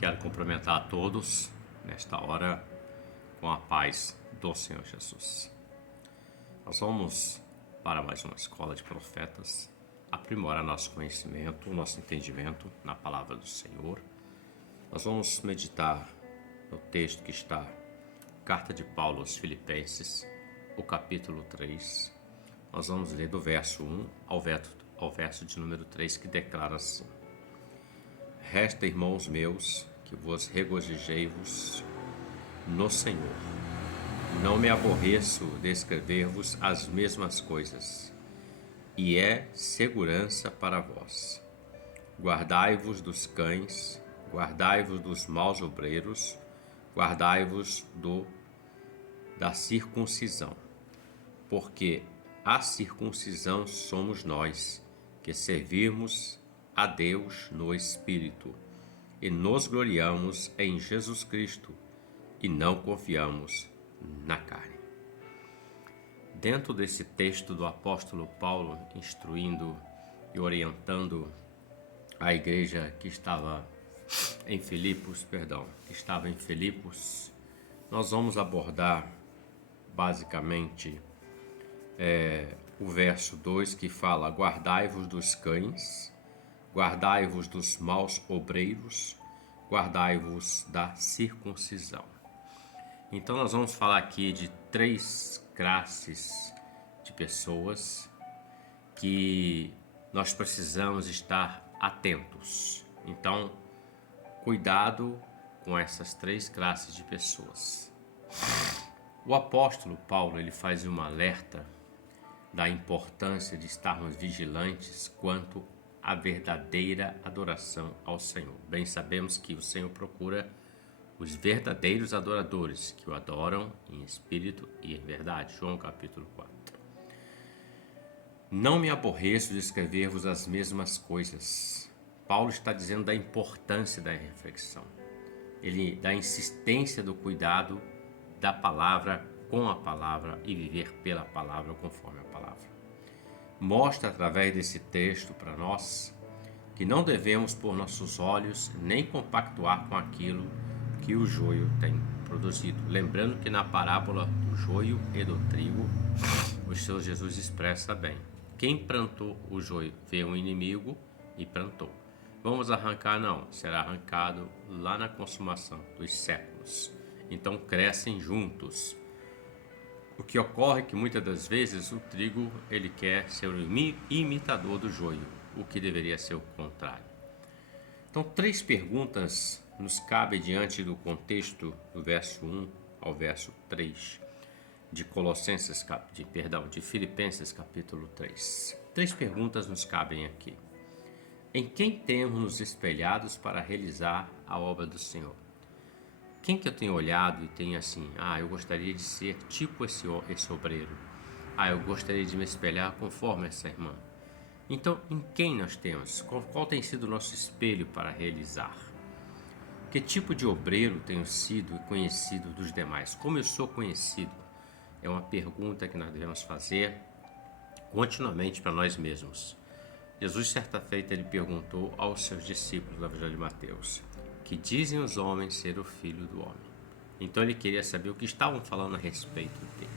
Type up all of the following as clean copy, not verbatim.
Quero cumprimentar a todos nesta hora com a paz do Senhor Jesus. Nós vamos para mais uma escola de profetas, aprimorar nosso conhecimento, nosso entendimento na palavra do Senhor. Nós vamos meditar no texto que está Carta de Paulo aos Filipenses, o capítulo 3. Nós vamos ler do verso 1 ao verso de número 3, que declara assim: Resta, irmãos meus, que vos regozijei-vos no Senhor. Não me aborreço de escrever-vos as mesmas coisas, e é segurança para vós. Guardai-vos dos cães, guardai-vos dos maus obreiros, guardai-vos da circuncisão, porque a circuncisão somos nós, que servimos a Deus no Espírito, e nos gloriamos em Jesus Cristo, e não confiamos na carne. Dentro desse texto do apóstolo Paulo, instruindo e orientando a igreja que estava em Filipos, nós vamos abordar basicamente o verso 2, que fala: guardai-vos dos cães, guardai-vos dos maus obreiros, guardai-vos da circuncisão. Então nós vamos falar aqui de 3 classes de pessoas que nós precisamos estar atentos. Então, cuidado com essas 3 classes de pessoas. O apóstolo Paulo, ele faz um alerta da importância de estarmos vigilantes quanto à verdadeira adoração ao Senhor. Bem sabemos que o Senhor procura os verdadeiros adoradores, que o adoram em espírito e em verdade. João capítulo 4. Não me aborreço de escrever-vos as mesmas coisas. Paulo está dizendo da importância da reflexão, da insistência do cuidado da palavra com a palavra e viver pela palavra conforme a palavra. Mostra através desse texto para nós que não devemos pôr nossos olhos nem compactuar com aquilo que o joio tem produzido. Lembrando que na parábola do joio e do trigo, o Senhor Jesus expressa bem: quem plantou o joio vê um inimigo e plantou. Vamos arrancar? Não, será arrancado lá na consumação dos séculos. Então crescem juntos. O que ocorre é que muitas das vezes o trigo ele quer ser o imitador do joio, o que deveria ser o contrário. Então 3 perguntas nos cabem diante do contexto do verso 1 ao verso 3 de Filipenses capítulo 3. 3 perguntas nos cabem aqui. Em quem temos nos espelhados para realizar a obra do Senhor? Quem que eu tenho olhado e tenho assim: eu gostaria de ser tipo esse obreiro. Eu gostaria de me espelhar conforme essa irmã. Então, em quem nós temos? Qual tem sido o nosso espelho para realizar? Que tipo de obreiro tenho sido e conhecido dos demais? Como eu sou conhecido? É uma pergunta que nós devemos fazer continuamente para nós mesmos. Jesus, certa feita, ele perguntou aos seus discípulos do Evangelho de Mateus: que dizem os homens ser o Filho do Homem? Então ele queria saber o que estavam falando a respeito dele.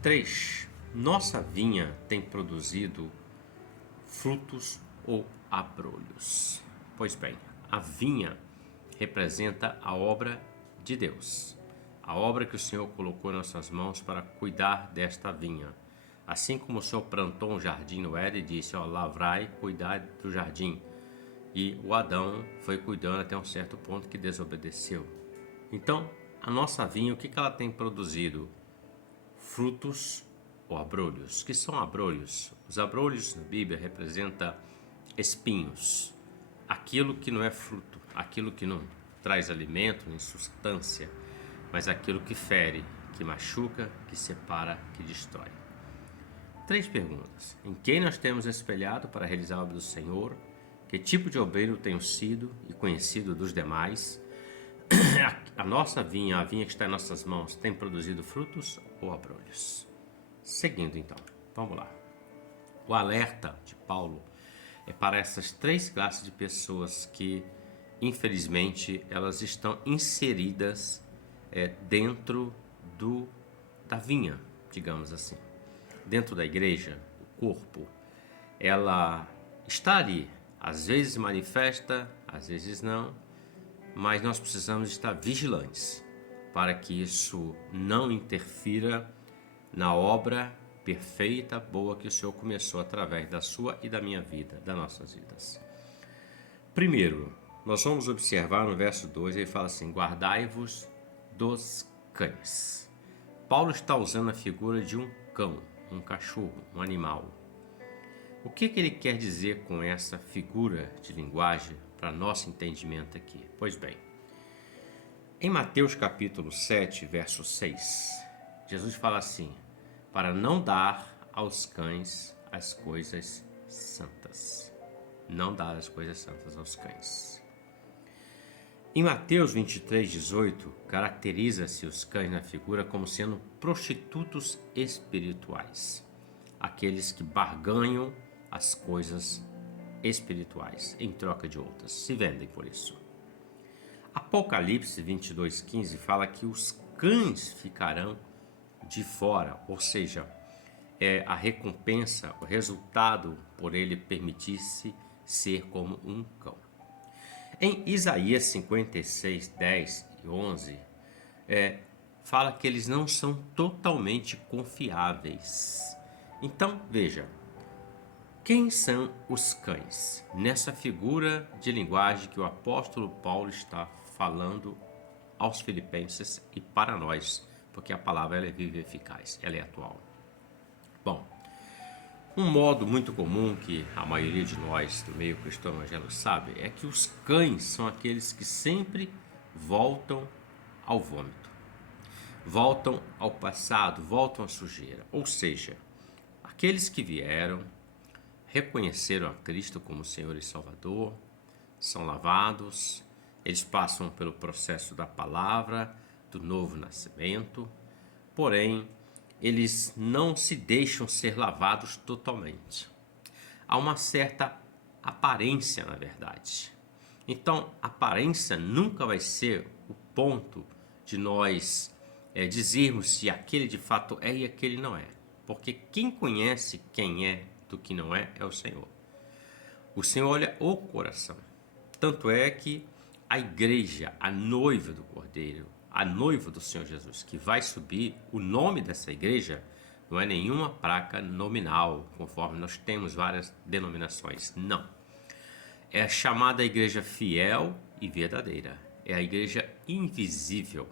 3. Nossa vinha tem produzido frutos ou abrolhos? Pois bem, a vinha representa a obra de Deus, a obra que o Senhor colocou em nossas mãos para cuidar desta vinha. Assim como o Senhor plantou um jardim no Éden e disse: lavrai, cuidai do jardim. E o Adão foi cuidando até um certo ponto que desobedeceu. Então, a nossa vinha, o que ela tem produzido? Frutos ou abrolhos. O que são abrolhos? Os abrolhos na Bíblia representam espinhos, aquilo que não é fruto, aquilo que não traz alimento nem substância, mas aquilo que fere, que machuca, que separa, que destrói. 3 perguntas. Em quem nós temos espelhado para realizar a obra do Senhor? Que tipo de obreiro tenho sido e conhecido dos demais? A nossa vinha, a vinha que está em nossas mãos, tem produzido frutos ou abrolhos? Seguindo então, vamos lá. O alerta de Paulo é para essas 3 classes de pessoas que infelizmente, elas estão inseridas dentro da vinha, digamos assim. Dentro da igreja, o corpo, ela está ali. Às vezes manifesta, às vezes não, mas nós precisamos estar vigilantes para que isso não interfira na obra perfeita, boa que o Senhor começou através da sua e da minha vida, das nossas vidas. Primeiro, nós vamos observar no verso 2, ele fala assim: guardai-vos dos cães. Paulo está usando a figura de um cão, um cachorro, um animal. O que ele quer dizer com essa figura de linguagem para nosso entendimento aqui? Pois bem, em Mateus capítulo 7, verso 6, Jesus fala assim: para não dar aos cães as coisas santas. Não dar as coisas santas aos cães. Em Mateus 23, 18, caracteriza-se os cães na figura como sendo prostitutos espirituais, aqueles que barganham as coisas espirituais em troca de outras, se vendem por isso. Apocalipse 22, 15 fala que os cães ficarão de fora, ou seja, é a recompensa, o resultado por ele permitir-se ser como um cão. Em Isaías 56, 10 e 11, fala que eles não são totalmente confiáveis. Então, veja, quem são os cães? Nessa figura de linguagem que o apóstolo Paulo está falando aos filipenses e para nós, porque a palavra ela é viva e eficaz, ela é atual. Bom, um modo muito comum que a maioria de nós do meio cristão evangélico sabe é que os cães são aqueles que sempre voltam ao vômito, voltam ao passado, voltam à sujeira. Ou seja, aqueles que vieram, reconheceram a Cristo como Senhor e Salvador, são lavados, eles passam pelo processo da palavra, do novo nascimento, porém, eles não se deixam ser lavados totalmente. Há uma certa aparência, na verdade. Então, a aparência nunca vai ser o ponto de nós dizermos se aquele de fato é e aquele não é. Porque quem conhece quem é do que não é o Senhor. O Senhor olha o coração. Tanto é que a igreja, a noiva do Cordeiro, a noiva do Senhor Jesus, que vai subir, o nome dessa igreja não é nenhuma placa nominal, conforme nós temos várias denominações. Não. É a chamada igreja fiel e verdadeira. É a igreja invisível.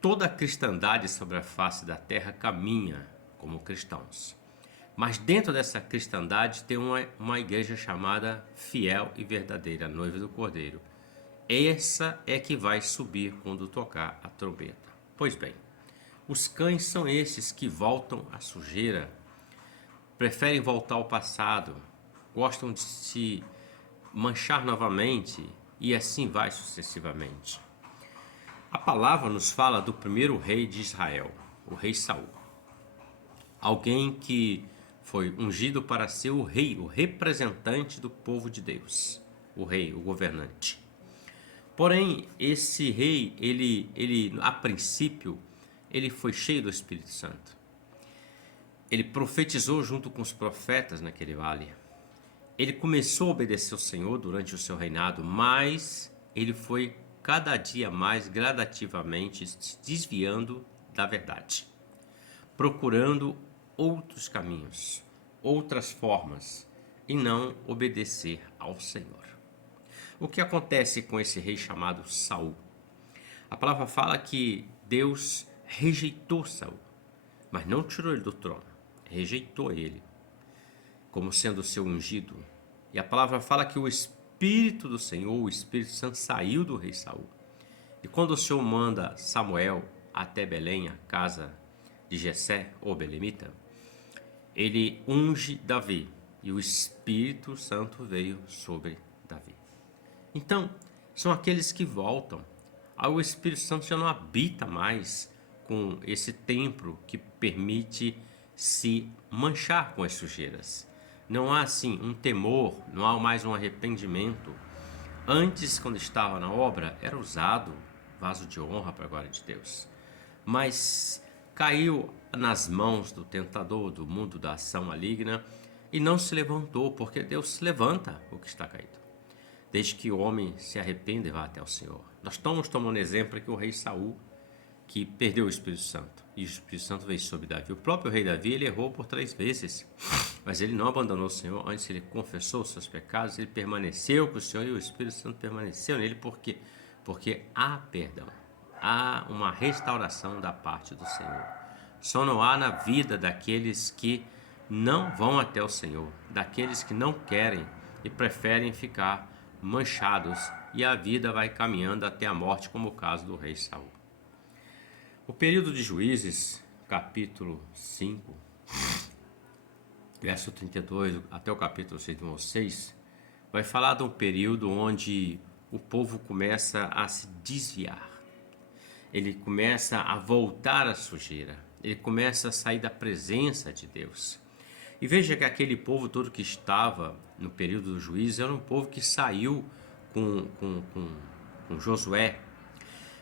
Toda a cristandade sobre a face da terra caminha como cristãos. Mas dentro dessa cristandade tem uma igreja chamada fiel e verdadeira, a noiva do Cordeiro. Essa é que vai subir quando tocar a trombeta. Pois bem, os cães são esses que voltam à sujeira, preferem voltar ao passado, gostam de se manchar novamente e assim vai sucessivamente. A palavra nos fala do primeiro rei de Israel, o rei Saul. Alguém que foi ungido para ser o rei, o representante do povo de Deus, o rei, o governante. Porém, esse rei, ele a princípio, ele foi cheio do Espírito Santo. Ele profetizou junto com os profetas naquele vale. Ele começou a obedecer ao Senhor durante o seu reinado, mas ele foi cada dia mais gradativamente se desviando da verdade, procurando outros caminhos, outras formas, e não obedecer ao Senhor. O que acontece com esse rei chamado Saul? A palavra fala que Deus rejeitou Saul, mas não tirou ele do trono, rejeitou ele como sendo o seu ungido. E a palavra fala que o Espírito do Senhor, o Espírito Santo, saiu do rei Saul. E quando o Senhor manda Samuel até Belém, a casa de Jessé, ou belemita, ele unge Davi e o Espírito Santo veio sobre Davi. Então, são aqueles que voltam. O Espírito Santo já não habita mais com esse templo que permite se manchar com as sujeiras. Não há assim um temor, não há mais um arrependimento. Antes, quando estava na obra, era usado, vaso de honra para a glória de Deus. Mas caiu nas mãos do tentador, do mundo da ação maligna, e não se levantou, porque Deus levanta o que está caído, desde que o homem se arrependa e vá até o Senhor. Nós estamos tomando exemplo aqui o rei Saul, que perdeu o Espírito Santo, e o Espírito Santo veio sobre Davi. O próprio rei Davi, ele errou por 3 vezes, mas ele não abandonou o Senhor. Antes ele confessou os seus pecados, ele permaneceu com o Senhor, e o Espírito Santo permaneceu nele. Por quê? Porque há perdão, há uma restauração da parte do Senhor. Só não há na vida daqueles que não vão até o Senhor, daqueles que não querem e preferem ficar manchados, e a vida vai caminhando até a morte, como o caso do rei Saul. O período de Juízes, capítulo 5, verso 32 até o capítulo 6, vai falar de um período onde o povo começa a se desviar. Ele começa a voltar à sujeira. Ele começa a sair da presença de Deus. E veja que aquele povo todo que estava no período do juízo era um povo que saiu com Josué.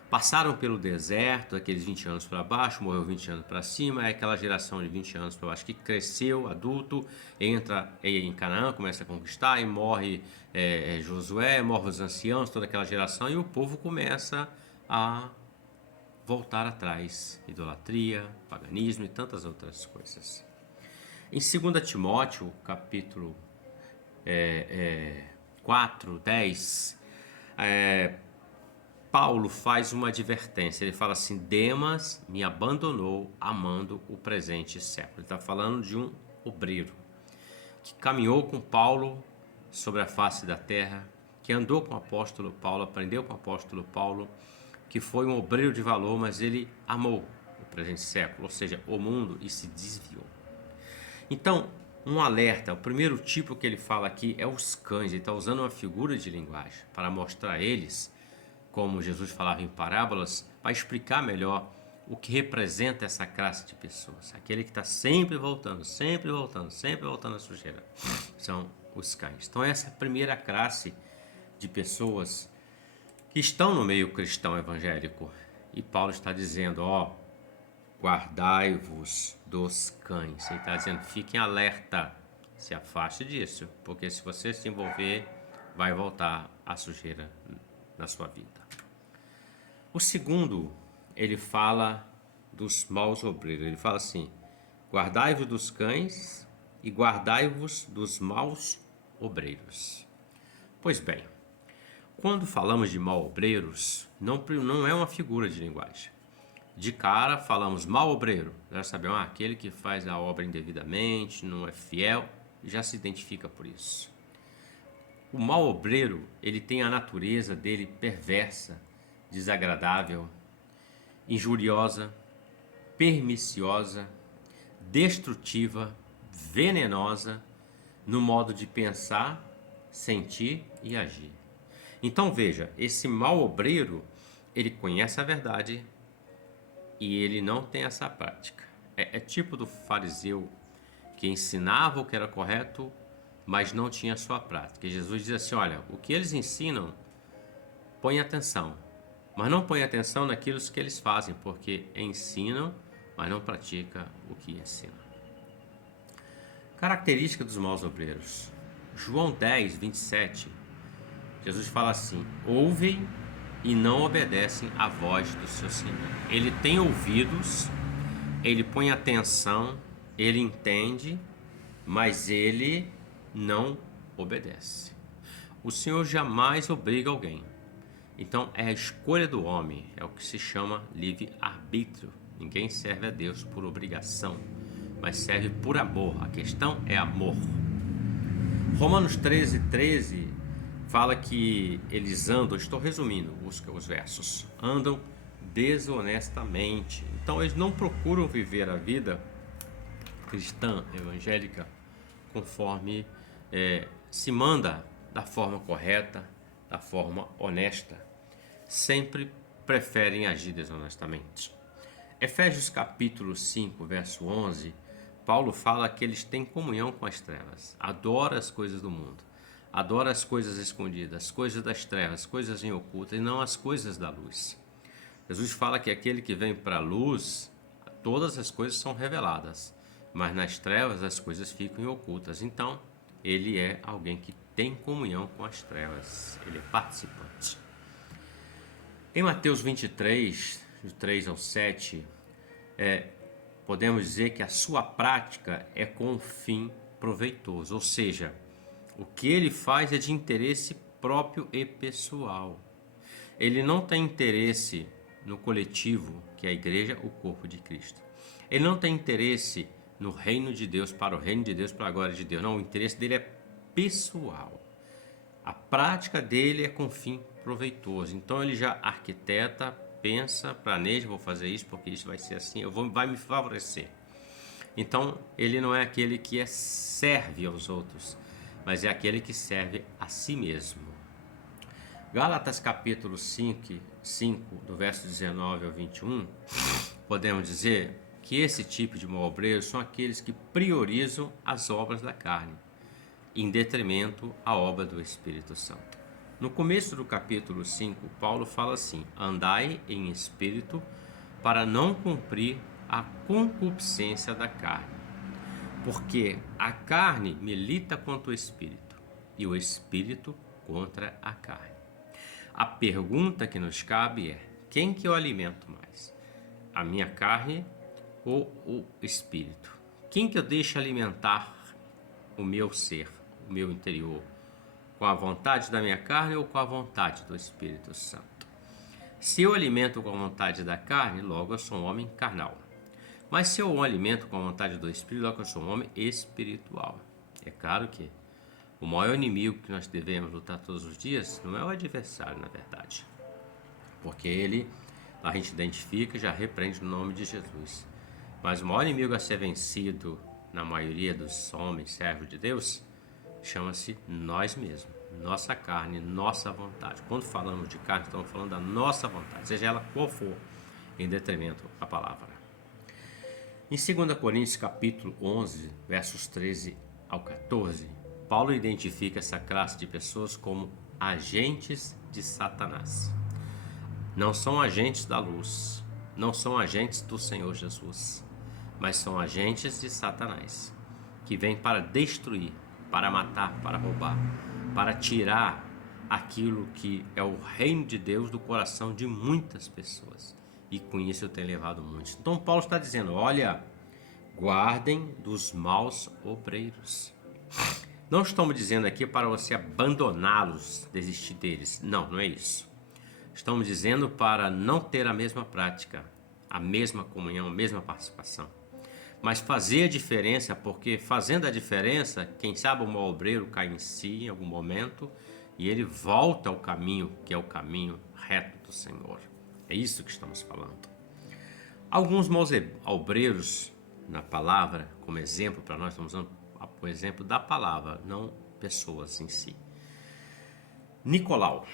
Passaram pelo deserto, aqueles 20 anos para baixo, morreu 20 anos para cima, é aquela geração de 20 anos para baixo que cresceu, adulto, entra em Canaã, começa a conquistar, e morre Josué, morre os anciãos, toda aquela geração, e o povo começa a voltar atrás, idolatria, paganismo e tantas outras coisas. Em 2 Timóteo, capítulo 4, 10, Paulo faz uma advertência. Ele fala assim: Demas me abandonou amando o presente século. Ele está falando de um obreiro que caminhou com Paulo sobre a face da terra, que andou com o apóstolo Paulo, aprendeu com o apóstolo Paulo, que foi um obreiro de valor, mas ele amou o presente século, ou seja, o mundo, e se desviou. Então, um alerta, o primeiro tipo que ele fala aqui é os cães. Ele está usando uma figura de linguagem para mostrar a eles, como Jesus falava em parábolas, para explicar melhor o que representa essa classe de pessoas. Aquele que está sempre voltando, sempre voltando, sempre voltando à sujeira. São os cães. Então essa é a primeira classe de pessoas que estão no meio cristão evangélico. E Paulo está dizendo, guardai-vos dos cães. Ele está dizendo, fiquem alerta, se afaste disso, porque se você se envolver, vai voltar à sujeira na sua vida. O segundo, ele fala dos maus obreiros. Ele fala assim: guardai-vos dos cães e guardai-vos dos maus obreiros. Pois bem, quando falamos de maus obreiros, não é uma figura de linguagem. De cara, falamos mau obreiro. Já sabemos, aquele que faz a obra indevidamente, não é fiel, já se identifica por isso. O mau obreiro, ele tem a natureza dele perversa, desagradável, injuriosa, perniciosa, destrutiva, venenosa no modo de pensar, sentir e agir. Então veja, esse mau obreiro, ele conhece a verdade e ele não tem essa prática. É tipo do fariseu que ensinava o que era correto, mas não tinha a sua prática. E Jesus diz assim, olha, o que eles ensinam, põe atenção, mas não põe atenção naquilo que eles fazem, porque ensinam, mas não praticam o que ensinam. Característica dos maus obreiros. João 10, 27, Jesus fala assim, ouvem e não obedecem à voz do seu Senhor. Ele tem ouvidos, ele põe atenção, ele entende, mas ele não obedece. O Senhor jamais obriga alguém. Então é a escolha do homem, é o que se chama livre-arbítrio. Ninguém serve a Deus por obrigação, mas serve por amor. A questão é amor. Romanos 13, 13 fala que eles andam, estou resumindo os versos, andam desonestamente. Então eles não procuram viver a vida cristã, evangélica, conforme se manda, da forma correta, da forma honesta. Sempre preferem agir desonestamente. Efésios capítulo 5, verso 11, Paulo fala que eles têm comunhão com as trevas, adoram as coisas do mundo, adora as coisas escondidas, as coisas das trevas, as coisas em oculto, e não as coisas da luz. Jesus fala que aquele que vem para a luz, todas as coisas são reveladas, mas nas trevas as coisas ficam ocultas. Então, ele é alguém que tem comunhão com as trevas, ele é participante. Em Mateus 23, do 3 ao 7, podemos dizer que a sua prática é com um fim proveitoso, ou seja, o que ele faz é de interesse próprio e pessoal. Ele não tem interesse no coletivo, que é a igreja, o corpo de Cristo. Ele não tem interesse no reino de Deus, para o reino de Deus, para a glória de Deus. Não, o interesse dele é pessoal. A prática dele é com fim proveitoso. Então ele já arquiteta, pensa, planeja, vou fazer isso porque isso vai ser assim, vai me favorecer. Então ele não é aquele que serve aos outros, mas é aquele que serve a si mesmo. Gálatas capítulo 5, do verso 19 ao 21, podemos dizer que esse tipo de obreiros são aqueles que priorizam as obras da carne, em detrimento à obra do Espírito Santo. No começo do capítulo 5, Paulo fala assim: andai em espírito para não cumprir a concupiscência da carne, porque a carne milita contra o espírito e o espírito contra a carne. A pergunta que nos cabe é: quem que eu alimento mais? A minha carne ou o espírito? Quem que eu deixo alimentar o meu ser, o meu interior? Com a vontade da minha carne ou com a vontade do Espírito Santo? Se eu alimento com a vontade da carne, logo eu sou um homem carnal. Mas se eu alimento com a vontade do Espírito, logo eu sou um homem espiritual. É claro que o maior inimigo que nós devemos lutar todos os dias não é o adversário, na verdade. Porque ele, a gente identifica e já repreende no nome de Jesus. Mas o maior inimigo a ser vencido na maioria dos homens servos de Deus chama-se nós mesmos, nossa carne, nossa vontade. Quando falamos de carne, estamos falando da nossa vontade, seja ela qual for, em detrimento à palavra. Em 2 Coríntios capítulo 11, versos 13 ao 14, Paulo identifica essa classe de pessoas como agentes de Satanás. Não são agentes da luz, não são agentes do Senhor Jesus, mas são agentes de Satanás, que vêm para destruir, para matar, para roubar, para tirar aquilo que é o reino de Deus do coração de muitas pessoas. E com isso eu tenho levado muitos. Então Paulo está dizendo: olha, guardem dos maus obreiros. Não estamos dizendo aqui para você abandoná-los, desistir deles. Não, não é isso. Estamos dizendo para não ter a mesma prática, a mesma comunhão, a mesma participação. Mas fazer a diferença, porque fazendo a diferença, quem sabe o mau obreiro cai em si em algum momento e ele volta ao caminho que é o caminho reto do Senhor. É isso que estamos falando. Alguns maus obreiros na palavra, como exemplo para nós, estamos usando o exemplo da palavra, não pessoas em si. Nicolau,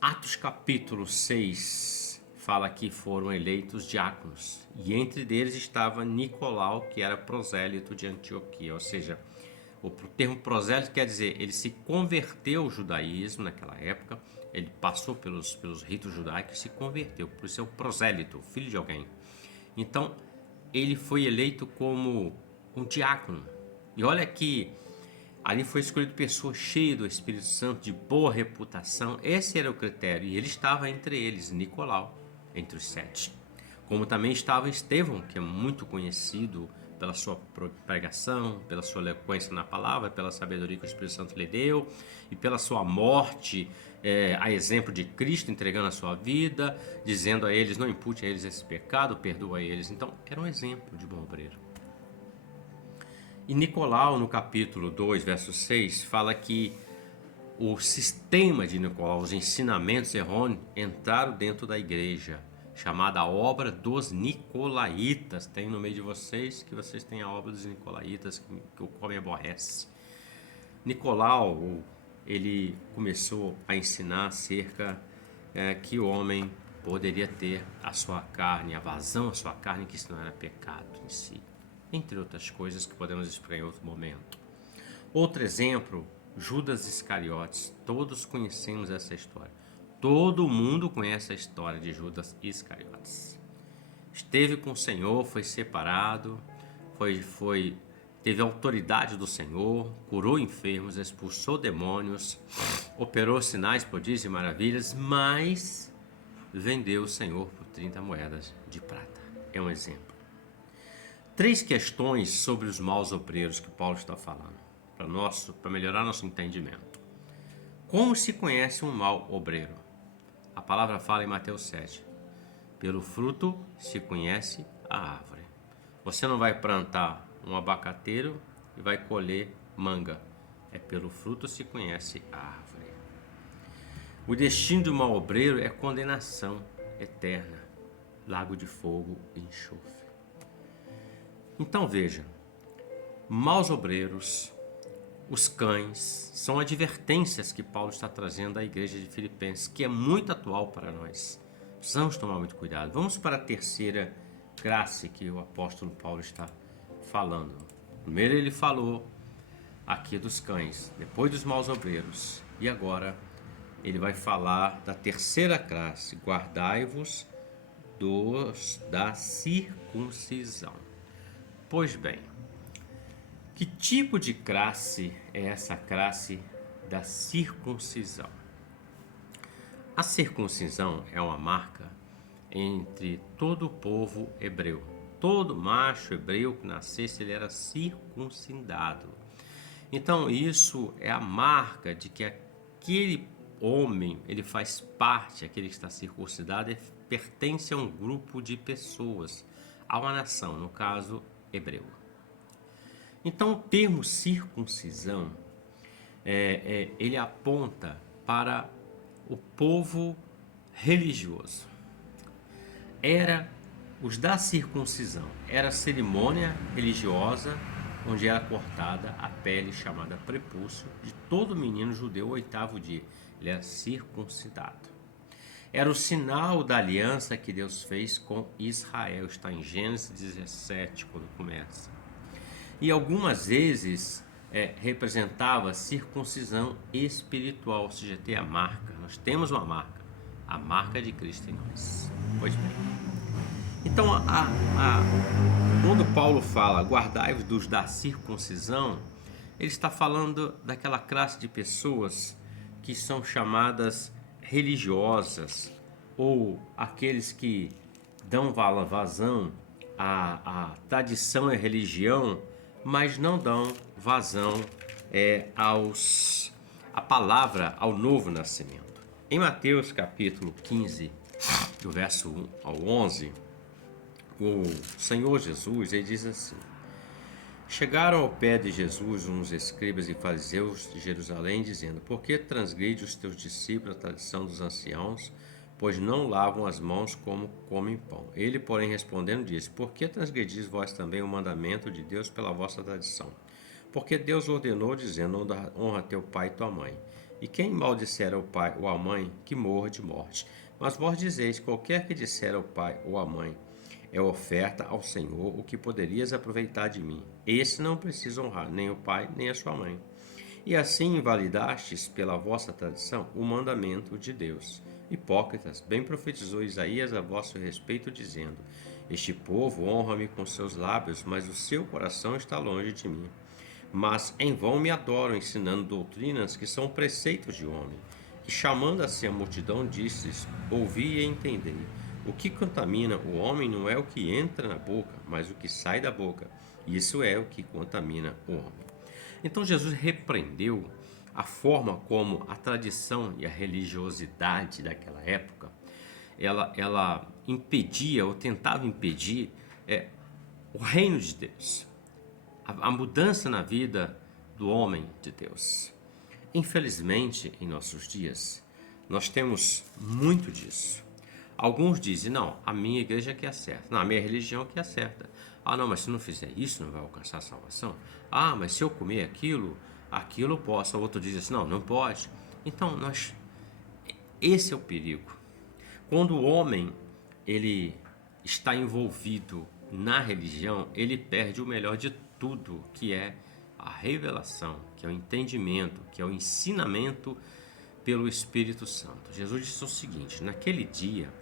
Atos capítulo 6, fala que foram eleitos diáconos, e entre eles estava Nicolau, que era prosélito de Antioquia, ou seja, o termo prosélito quer dizer, ele se converteu ao judaísmo naquela época, ele passou pelos ritos judaicos e se converteu, por isso é o prosélito, filho de alguém. Então, ele foi eleito como um diácono, e olha que ali foi escolhido pessoa cheia do Espírito Santo, de boa reputação, esse era o critério, e ele estava entre eles, Nicolau, entre os 7. Como também estava Estevão, que é muito conhecido pela sua pregação, pela sua eloquência na palavra, pela sabedoria que o Espírito Santo lhe deu e pela sua morte, a exemplo de Cristo, entregando a sua vida, dizendo a eles: não impute a eles esse pecado, perdoa a eles. Então, era um exemplo de bom obreiro. E Nicolau, no capítulo 2, verso 6, fala que o sistema de Nicolau, os ensinamentos errôneos, entraram dentro da igreja, chamada a obra dos Nicolaitas. Tem no meio de vocês que vocês têm a obra dos Nicolaitas, que o qual me aborrece. Nicolau, ele começou a ensinar acerca que o homem poderia ter a sua carne, a vazão à sua carne, que isso não era pecado em si, entre outras coisas que podemos explicar em outro momento. Outro exemplo Judas Iscariotes, todos conhecemos essa história. Todo mundo conhece a história de Judas Iscariotes. Esteve com o Senhor, foi separado, teve a autoridade do Senhor, curou enfermos, expulsou demônios, operou sinais, prodígios e maravilhas, mas vendeu o Senhor por 30 moedas de prata. É um exemplo. 3 questões sobre os maus obreiros que Paulo está falando, para melhorar nosso entendimento. Como se conhece um mau obreiro? A palavra fala em Mateus 7. Pelo fruto se conhece a árvore. Você não vai plantar um abacateiro e vai colher manga. É pelo fruto se conhece a árvore. O destino do mau obreiro é condenação eterna, lago de fogo e enxofre. Então veja, maus obreiros, os cães, são advertências que Paulo está trazendo à igreja de Filipenses, que é muito atual para nós. Precisamos tomar muito cuidado. Vamos para a terceira classe que o apóstolo Paulo está falando. Primeiro ele falou aqui dos cães, depois dos maus obreiros, e agora ele vai falar da terceira classe, guardai-vos da circuncisão. Pois bem, que tipo de classe é essa classe da circuncisão? A circuncisão é uma marca entre todo o povo hebreu. Todo macho hebreu que nascesse, ele era circuncidado. Então isso é a marca de que aquele homem, ele faz parte, aquele que está circuncidado, ele pertence a um grupo de pessoas, a uma nação, no caso, hebreu. Então o termo circuncisão, ele aponta para o povo religioso. Os da circuncisão, era a cerimônia religiosa onde era cortada a pele chamada prepúcio de todo menino judeu, 8º dia. Ele era circuncidado. Era o sinal da aliança que Deus fez com Israel. Está em Gênesis 17, quando começa. E algumas vezes representava circuncisão espiritual, ou seja, ter a marca. Nós temos uma marca, a marca de Cristo em nós. Pois bem. Então, quando Paulo fala guardai-vos da circuncisão, ele está falando daquela classe de pessoas que são chamadas religiosas, ou aqueles que dão vazão à tradição e religião, mas não dão vazão à palavra, ao novo nascimento. Em Mateus capítulo 15, do verso 1 ao 11, o Senhor Jesus, ele diz assim: chegaram ao pé de Jesus uns escribas e fariseus de Jerusalém, dizendo: por que transgride os teus discípulos a tradição dos anciãos, pois não lavam as mãos como comem pão? Ele, porém, respondendo, disse: por que transgredis vós também o mandamento de Deus pela vossa tradição? Porque Deus ordenou, dizendo: honra teu pai e tua mãe. E quem maldisser ao pai ou à mãe, que morra de morte. Mas vós dizeis: qualquer que disser ao pai ou à mãe, é oferta ao Senhor, o que poderias aproveitar de mim. Esse não precisa honrar nem o pai nem a sua mãe. E assim invalidastes pela vossa tradição o mandamento de Deus. Hipócritas, bem profetizou Isaías a vosso respeito, dizendo: este povo honra-me com seus lábios, mas o seu coração está longe de mim. Mas em vão me adoram, ensinando doutrinas que são preceitos de homem. E chamando assim a multidão, disse-lhes: ouvi e entendei. O que contamina o homem não é o que entra na boca, mas o que sai da boca. Isso é o que contamina o homem. Então Jesus repreendeu a forma como a tradição e a religiosidade daquela época, ela impedia ou tentava impedir o reino de Deus, a mudança na vida do homem de Deus. Infelizmente, em nossos dias, nós temos muito disso. Alguns dizem: não, a minha igreja que é certa, não, a minha religião que é certa. Ah, não, mas se não fizer isso, não vai alcançar a salvação. Ah, mas se eu comer aquilo eu posso. O outro diz assim: não pode. Então, esse é o perigo. Quando o homem ele está envolvido na religião, ele perde o melhor de tudo, que é a revelação, que é o entendimento, que é o ensinamento pelo Espírito Santo. Jesus disse o seguinte: naquele dia,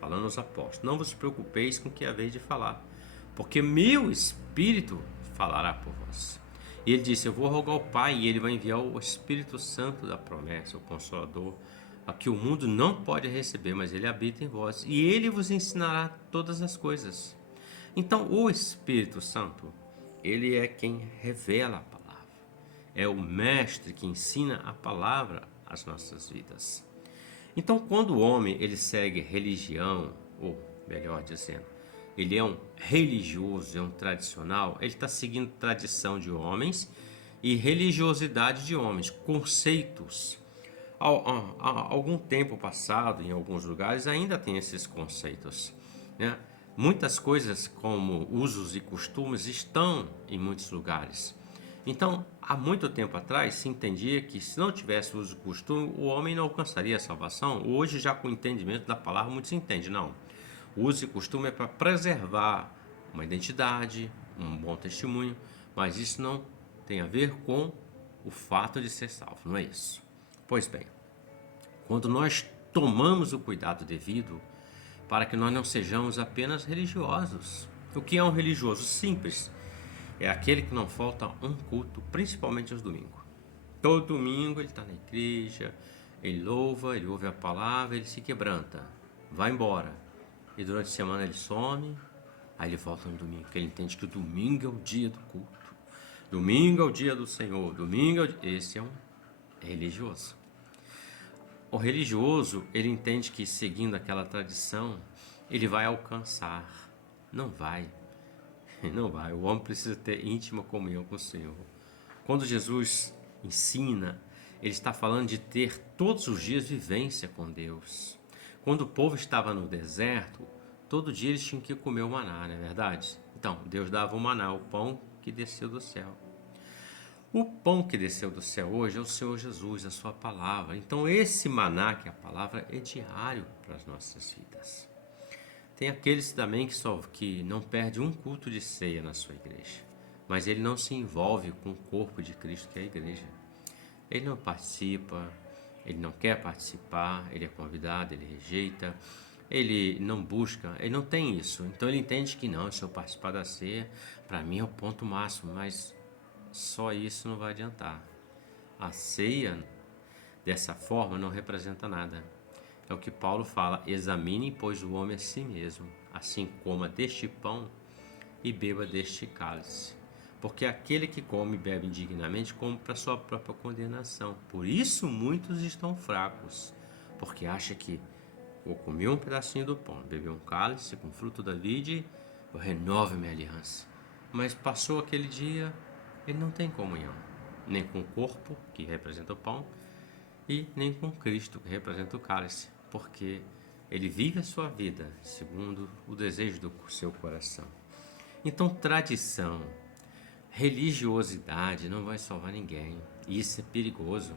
falando aos apóstolos, não vos preocupeis com o que haveis de falar, porque meu Espírito falará por vós. E ele disse: eu vou rogar ao Pai e ele vai enviar o Espírito Santo da promessa, o Consolador, a que o mundo não pode receber, mas ele habita em vós, e ele vos ensinará todas as coisas. Então, o Espírito Santo, ele é quem revela a palavra, é o mestre que ensina a palavra às nossas vidas. Então, quando o homem ele segue religião, ou melhor dizendo, ele é um religioso, é um tradicional, ele está seguindo tradição de homens e religiosidade de homens, conceitos. Há algum tempo passado, em alguns lugares, ainda tem esses conceitos, né? Muitas coisas como usos e costumes estão em muitos lugares. Então, há muito tempo atrás se entendia que se não tivesse uso e costume, o homem não alcançaria a salvação. Hoje, já com o entendimento da palavra, muito se entende, não. O uso e costume é para preservar uma identidade, um bom testemunho, mas isso não tem a ver com o fato de ser salvo, não é isso? Pois bem, quando nós tomamos o cuidado devido para que nós não sejamos apenas religiosos. O que é um religioso? Simples. É aquele que não falta um culto, principalmente aos domingos. Todo domingo ele está na igreja, ele louva, ele ouve a palavra, ele se quebranta, vai embora. E durante a semana ele some, aí ele volta no domingo, porque ele entende que o domingo é o dia do culto. Domingo é o dia do Senhor, domingo é o dia... Esse é um religioso. O religioso, ele entende que seguindo aquela tradição, ele vai alcançar. Não vai. Não vai. O homem precisa ter íntima comunhão com o Senhor. Quando Jesus ensina, ele está falando de ter todos os dias vivência com Deus. Quando o povo estava no deserto, todo dia eles tinham que comer o maná, não é verdade? Então, Deus dava o maná, o pão que desceu do céu. O pão que desceu do céu hoje é o Senhor Jesus, a sua palavra. Então esse maná, que é a palavra, é diário para as nossas vidas. Tem aqueles também que não perde um culto de ceia na sua igreja, mas ele não se envolve com o corpo de Cristo, que é a igreja. Ele não participa, ele não quer participar, ele é convidado, ele rejeita, ele não busca, ele não tem isso. Então ele entende que não, se eu participar da ceia, para mim é o ponto máximo, mas só isso não vai adiantar. A ceia, dessa forma, não representa nada. É o que Paulo fala: examine, pois, o homem a si mesmo, assim coma deste pão e beba deste cálice. Porque aquele que come e bebe indignamente, come para sua própria condenação. Por isso muitos estão fracos, porque acha que vou comer um pedacinho do pão, beber um cálice com fruto da vide, eu renovo minha aliança. Mas passou aquele dia, ele não tem comunhão, nem com o corpo, que representa o pão, e nem com Cristo, que representa o cálice, porque ele vive a sua vida segundo o desejo do seu coração. Então, tradição, religiosidade não vai salvar ninguém, e isso é perigoso,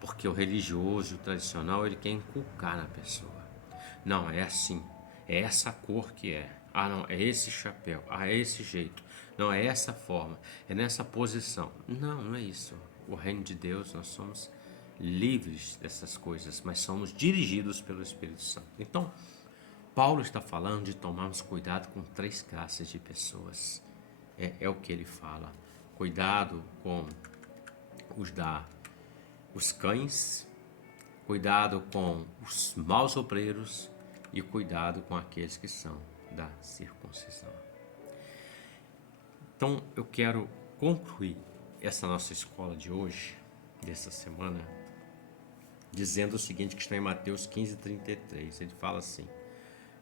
porque o religioso, o tradicional, ele quer inculcar na pessoa. Não, é assim, é essa cor que é. Ah, não, é esse chapéu, é esse jeito. Não, é essa forma, é nessa posição. Não, não é isso. O reino de Deus, nós somos livres dessas coisas, mas somos dirigidos pelo Espírito Santo. Então, Paulo está falando de tomarmos cuidado com 3 classes de pessoas. É o que ele fala. Cuidado com os cães, cuidado com os maus obreiros e cuidado com aqueles que são da circuncisão. Então, eu quero concluir essa nossa escola de hoje, dessa semana, dizendo o seguinte, que está em Mateus 15:33. Ele fala assim: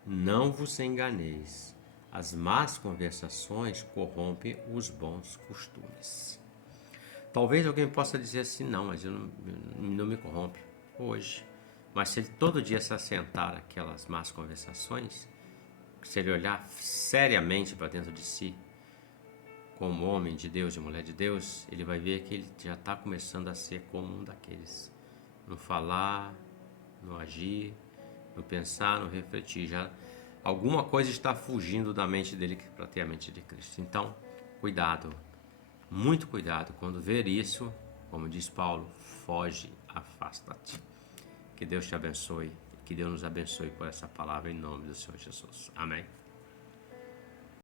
não vos enganeis, as más conversações corrompem os bons costumes. Talvez alguém possa dizer assim: não, mas eu não me corrompe hoje. Mas se ele todo dia se assentar aquelas más conversações, se ele olhar seriamente para dentro de si, como homem de Deus e mulher de Deus, ele vai ver que ele já está começando a ser como um daqueles. No falar, no agir, no pensar, no refletir. Já alguma coisa está fugindo da mente dele para ter a mente de Cristo. Então, cuidado. Muito cuidado quando ver isso, como diz Paulo, foge, afasta-te. Que Deus te abençoe, que Deus nos abençoe por essa palavra em nome do Senhor Jesus. Amém.